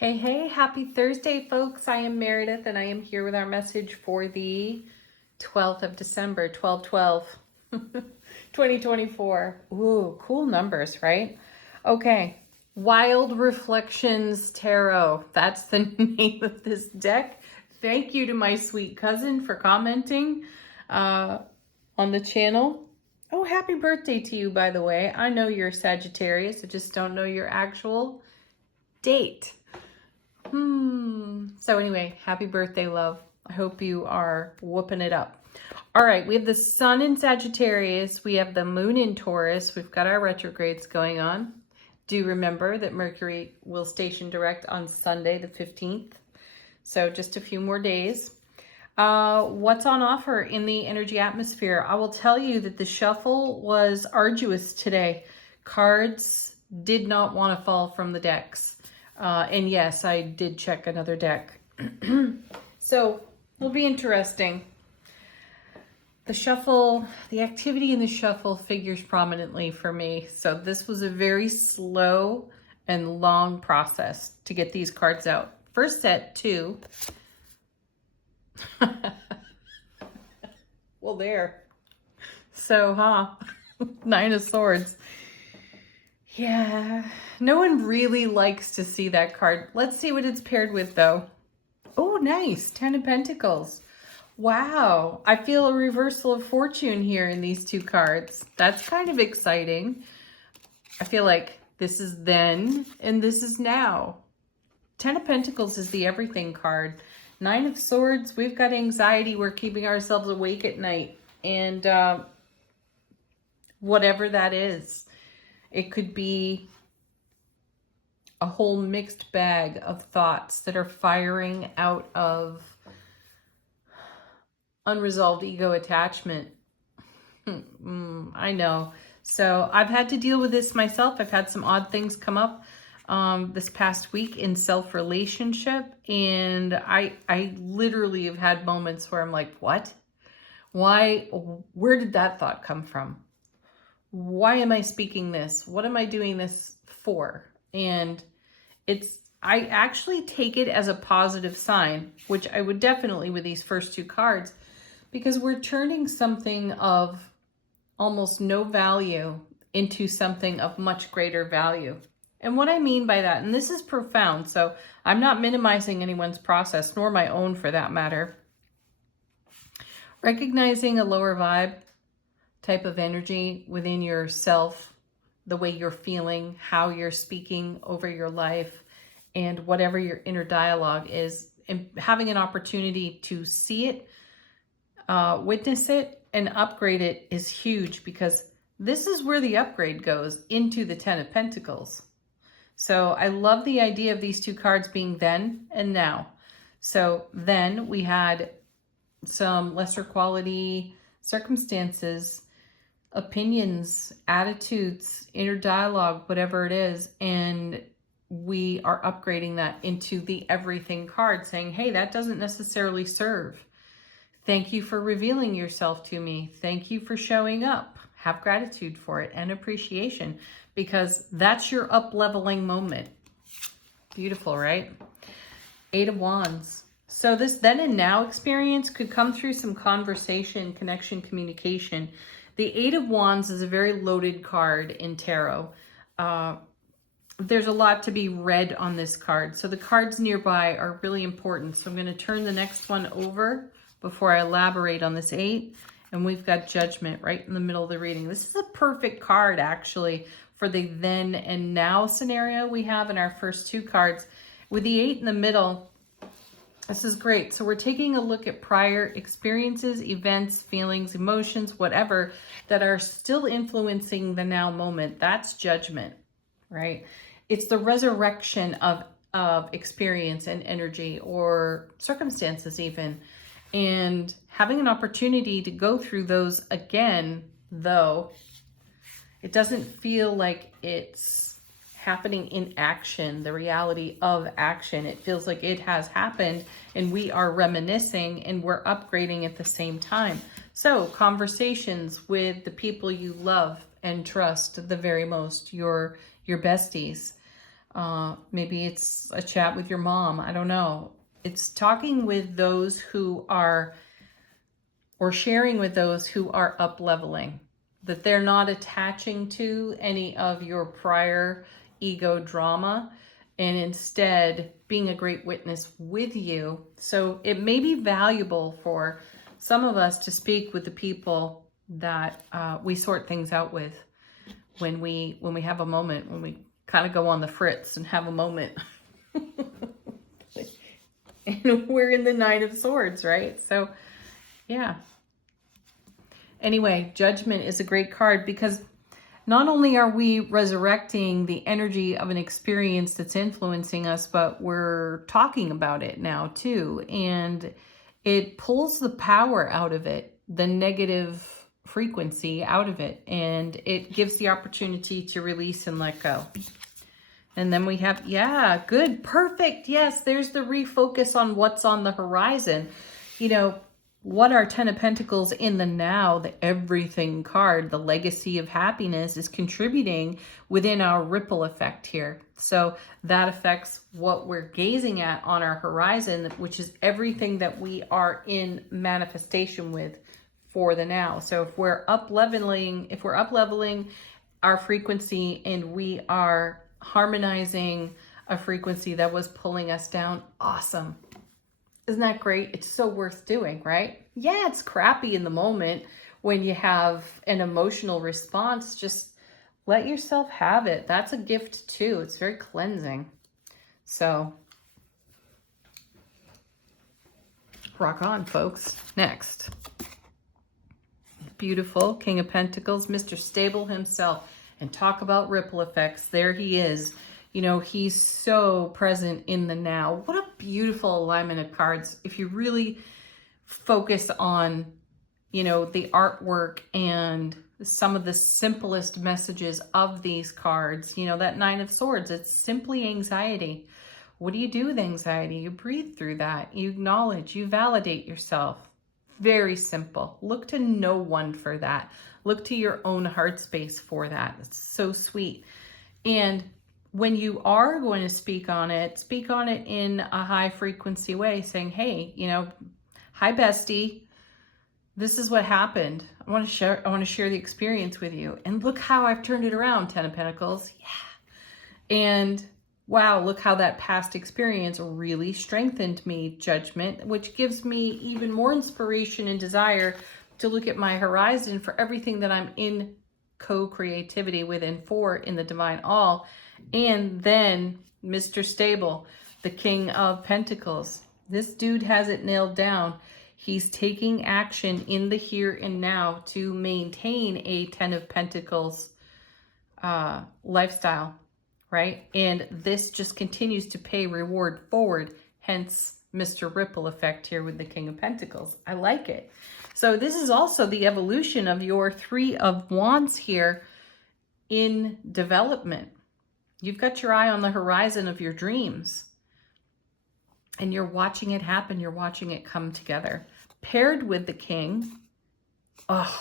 Hey, happy Thursday, folks. I am Meredith, and I am here with our message for the 12th of December, 12/12, 2024. Ooh, cool numbers, right? Okay, Wild Reflections Tarot. That's the name of this deck. Thank you to my sweet cousin for commenting on the channel. Oh, happy birthday to you, by the way. I know you're Sagittarius. I just don't know your actual date. So anyway, happy birthday, love. I hope you are whooping it up. All right, we have the sun in Sagittarius. We have the moon in Taurus. We've got our retrogrades going on. Do remember that Mercury will station direct on Sunday, the 15th. So just a few more days. What's on offer in the energy atmosphere? I will tell you that the shuffle was arduous today. Cards did not want to fall from the decks. And yes, I did check another deck. So it'll be interesting. The shuffle, the activity in the shuffle figures prominently for me. So this was a very slow and long process to get these cards out. First set, 2. Well, there. So, 9 of Swords. Yeah, no one really likes to see that card. Let's see what it's paired with, though. Oh, nice. 10 of Pentacles. Wow. I feel a reversal of fortune here in these two cards. That's kind of exciting. I feel like this is then and this is now. 10 of Pentacles is the everything card. 9 of Swords, we've got anxiety. We're keeping ourselves awake at night. And whatever that is. It could be a whole mixed bag of thoughts that are firing out of unresolved ego attachment. I know. So I've had to deal with this myself. I've had some odd things come up this past week in self-relationship. And I literally have had moments where I'm like, what? Why? Where did that thought come from? Why am I speaking this? What am I doing this for? And I actually take it as a positive sign, which I would definitely with these first two cards, because we're turning something of almost no value into something of much greater value. And what I mean by that, and this is profound, so I'm not minimizing anyone's process, nor my own for that matter. Recognizing a lower vibe type of energy within yourself, the way you're feeling, how you're speaking over your life, and whatever your inner dialogue is, and having an opportunity to see it, witness it, and upgrade it is huge, because this is where the upgrade goes, into the 10 of Pentacles. So I love the idea of these two cards being then and now. So then we had some lesser quality circumstances, opinions, attitudes, inner dialogue, whatever it is, and we are upgrading that into the everything card, saying, hey, that doesn't necessarily serve. Thank you for revealing yourself to me. Thank you for showing up. Have gratitude for it and appreciation, because that's your up-leveling moment. Beautiful, right? 8 of Wands. So this then and now experience could come through some conversation, connection, communication. The 8 of Wands is a very loaded card in tarot. There's a lot to be read on this card. So the cards nearby are really important. So I'm going to turn the next one over before I elaborate on this 8. And we've got Judgment right in the middle of the reading. This is a perfect card, actually, for the then and now scenario we have in our first two cards. With the 8 in the middle, this is great. So we're taking a look at prior experiences, events, feelings, emotions, whatever, that are still influencing the now moment. That's Judgment, right? It's the resurrection of experience and energy, or circumstances even. And having an opportunity to go through those again, though, it doesn't feel like it's happening in action, the reality of action. It feels like it has happened and we are reminiscing and we're upgrading at the same time. So conversations with the people you love and trust the very most, your besties. Maybe it's a chat with your mom. I don't know. It's talking with those who are, or sharing with those who are up leveling, that they're not attaching to any of your prior ego drama, and instead being a great witness with you. So it may be valuable for some of us to speak with the people that we sort things out with when we have a moment, when we kind of go on the fritz and have a moment. And we're in the Nine of Swords, right? So yeah. Anyway, Judgment is a great card because not only are we resurrecting the energy of an experience that's influencing us, but we're talking about it now too. And it pulls the power out of it, the negative frequency out of it. And it gives the opportunity to release and let go. And then we have, yeah, good, perfect. Yes, there's the refocus on what's on the horizon. You know, what our Ten of Pentacles in the now, the everything card, the legacy of happiness, is contributing within our ripple effect here. So that affects what we're gazing at on our horizon, which is everything that we are in manifestation with for the now. So if we're up leveling our frequency and we are harmonizing a frequency that was pulling us down, awesome. Isn't that great? It's so worth doing, right? Yeah, it's crappy in the moment when you have an emotional response. Just let yourself have it. That's a gift too. It's very cleansing. So rock on, folks. Next. Beautiful King of Pentacles, Mr. Stable himself. And talk about ripple effects. There he is. You know, he's so present in the now. What a beautiful alignment of cards. If you really focus on, you know, the artwork and some of the simplest messages of these cards, you know, that Nine of Swords, it's simply anxiety. What do you do with anxiety? You breathe through that. You acknowledge, you validate yourself. Very simple. Look to no one for that. Look to your own heart space for that. It's so sweet. And when you are going to speak on it in a high frequency way, saying, hey, you know, hi bestie, this is what happened. I want to share the experience with you. And look how I've turned it around, Ten of Pentacles. Yeah. And wow, look how that past experience really strengthened me, Judgment, which gives me even more inspiration and desire to look at my horizon for everything that I'm in co-creativity with and for in the Divine All. And then Mr. Stable, the King of Pentacles. This dude has it nailed down. He's taking action in the here and now to maintain a Ten of Pentacles lifestyle, right? And this just continues to pay reward forward, hence Mr. Ripple effect here with the King of Pentacles. I like it. So this is also the evolution of your Three of Wands here in development. You've got your eye on the horizon of your dreams and you're watching it happen. You're watching it come together. Paired with the King. Oh,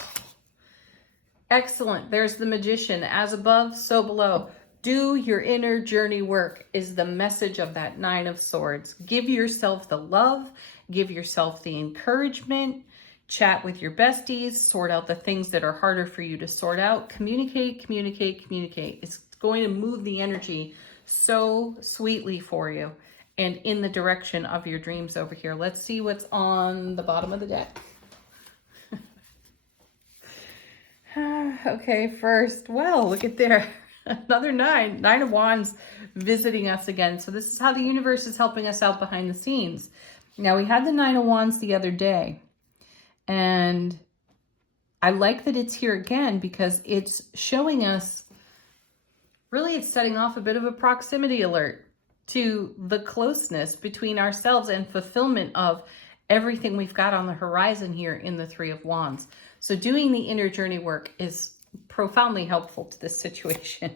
excellent. There's the Magician. As above, so below. Do your inner journey work is the message of that Nine of Swords. Give yourself the love. Give yourself the encouragement. Chat with your besties. Sort out the things that are harder for you to sort out. Communicate, communicate, communicate. It's going to move the energy so sweetly for you and in the direction of your dreams over here. Let's see what's on the bottom of the deck. Okay, first, well, look at there. Another Nine of Wands visiting us again. So this is how the universe is helping us out behind the scenes. Now, we had the Nine of Wands the other day, and I like that it's here again because it's showing us, really it's setting off a bit of a proximity alert to the closeness between ourselves and fulfillment of everything we've got on the horizon here in the Three of Wands. So doing the inner journey work is profoundly helpful to this situation.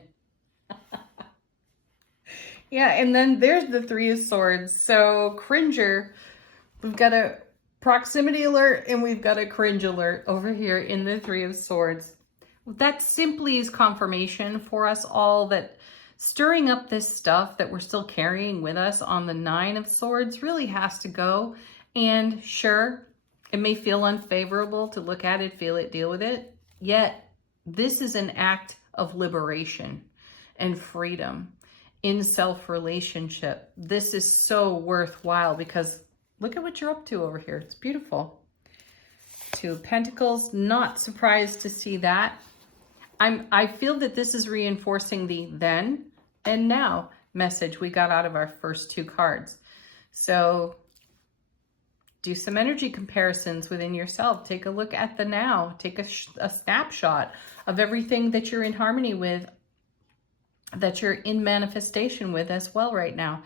Yeah, and then there's the Three of Swords. So Cringer, we've got a proximity alert and we've got a cringe alert over here in the Three of Swords. That simply is confirmation for us all that stirring up this stuff that we're still carrying with us on the Nine of Swords really has to go. And sure, it may feel unfavorable to look at it, feel it, deal with it. Yet, this is an act of liberation and freedom in self-relationship. This is so worthwhile because look at what you're up to over here. It's beautiful. Two of Pentacles, not surprised to see that. I feel that this is reinforcing the then and now message we got out of our first two cards. So do some energy comparisons within yourself. Take a look at the now. Take a snapshot of everything that you're in harmony with, that you're in manifestation with as well right now.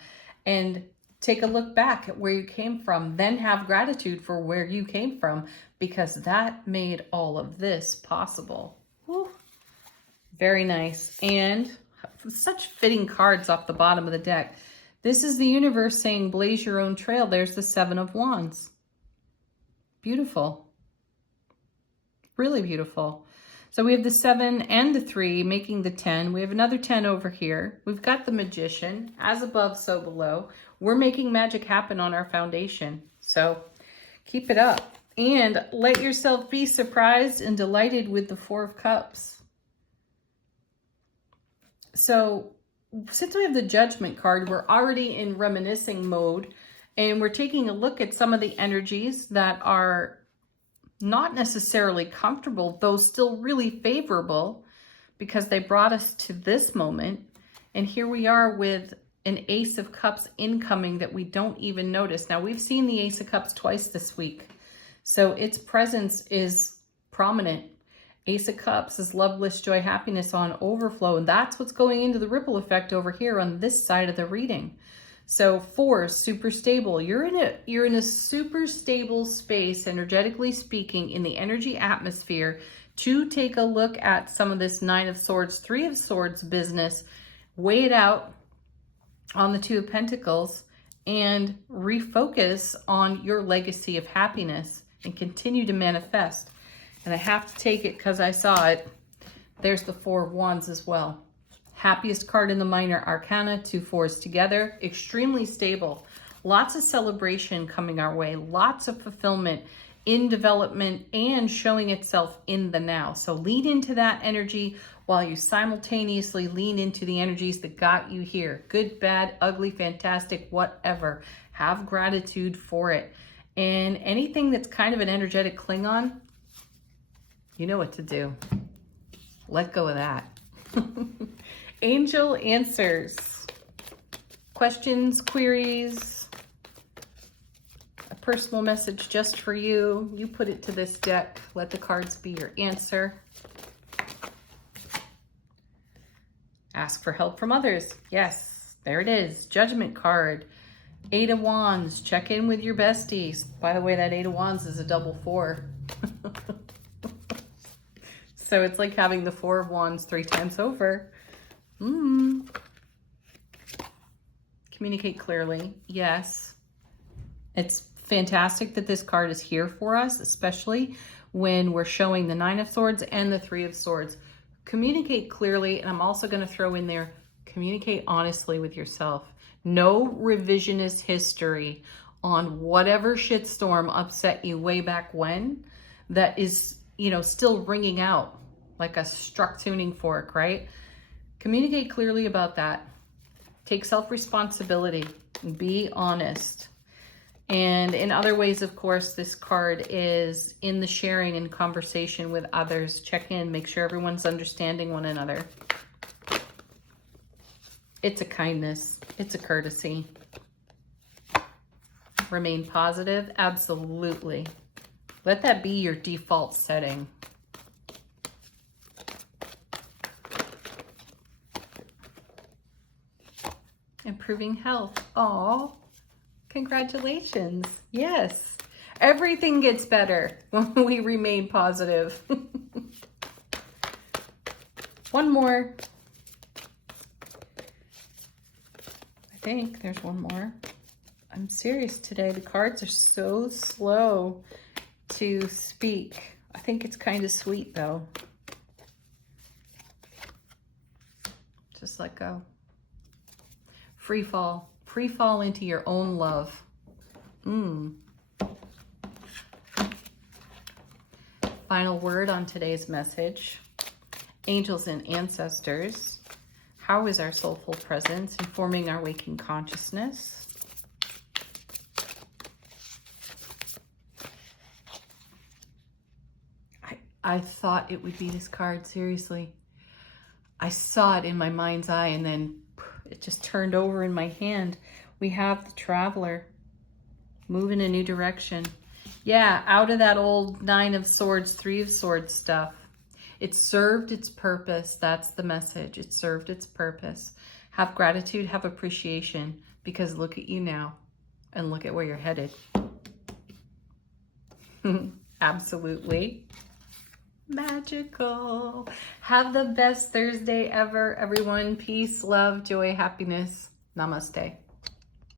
And take a look back at where you came from. Then have gratitude for where you came from, because that made all of this possible. Woo. Very nice. And such fitting cards off the bottom of the deck. This is the universe saying, blaze your own trail. There's the Seven of Wands. Beautiful. Really beautiful. So we have the 7 and the 3 making the 10. We have another 10 over here. We've got the Magician. As above, so below. We're making magic happen on our foundation. So keep it up. And let yourself be surprised and delighted with the Four of Cups. So since we have the Judgment card, we're already in reminiscing mode, and we're taking a look at some of the energies that are not necessarily comfortable, though still really favorable, because they brought us to this moment. And here we are with an Ace of Cups incoming that we don't even notice. Now, we've seen the Ace of Cups twice this week, so its presence is prominent. Ace of Cups is love, bliss, joy, happiness on overflow. And that's what's going into the ripple effect over here on this side of the reading. So 4, super stable. You're in a super stable space, energetically speaking, in the energy atmosphere, to take a look at some of this 9 of Swords, 3 of Swords business, weigh it out on the 2 of Pentacles, and refocus on your legacy of happiness and continue to manifest. And I have to take it because I saw it. There's the 4 of Wands as well. Happiest card in the minor arcana, 2 4s together. Extremely stable. Lots of celebration coming our way. Lots of fulfillment in development and showing itself in the now. So lean into that energy while you simultaneously lean into the energies that got you here. Good, bad, ugly, fantastic, whatever. Have gratitude for it. And anything that's kind of an energetic Klingon, you know what to do. Let go of that. Angel answers. Questions, queries, a personal message just for you. You put it to this deck. Let the cards be your answer. Ask for help from others. Yes, there it is. Judgment card. 8 of Wands. Check in with your besties. By the way, that 8 of Wands is a double 4. So it's like having the 4 of Wands 3 times over. Communicate clearly. Yes. It's fantastic that this card is here for us, especially when we're showing the 9 of Swords and the 3 of Swords. Communicate clearly, and I'm also going to throw in there, communicate honestly with yourself. No revisionist history on whatever shitstorm upset you way back when that is, you know, still ringing out like a struck tuning fork, right? Communicate clearly about that. Take self-responsibility. Be honest. And in other ways, of course, this card is in the sharing and conversation with others. Check in, make sure everyone's understanding one another. It's a kindness. It's a courtesy. Remain positive. Absolutely. Let that be your default setting. Improving health. Aw, congratulations. Yes, everything gets better when we remain positive. One more. I think there's one more. I'm serious today. The cards are so slow to speak. I think it's kind of sweet though. Just let go. Free fall into your own love. Final word on today's message. Angels and ancestors. How is our soulful presence informing our waking consciousness? I thought it would be this card, seriously. I saw it in my mind's eye and then it just turned over in my hand. We have the Traveler. Move in a new direction. Yeah, out of that old 9 of Swords, 3 of Swords stuff. It served its purpose. That's the message. It served its purpose. Have gratitude, have appreciation, because look at you now and look at where you're headed. Absolutely magical. Have the best Thursday ever, everyone. Peace, love, joy, happiness. Namaste.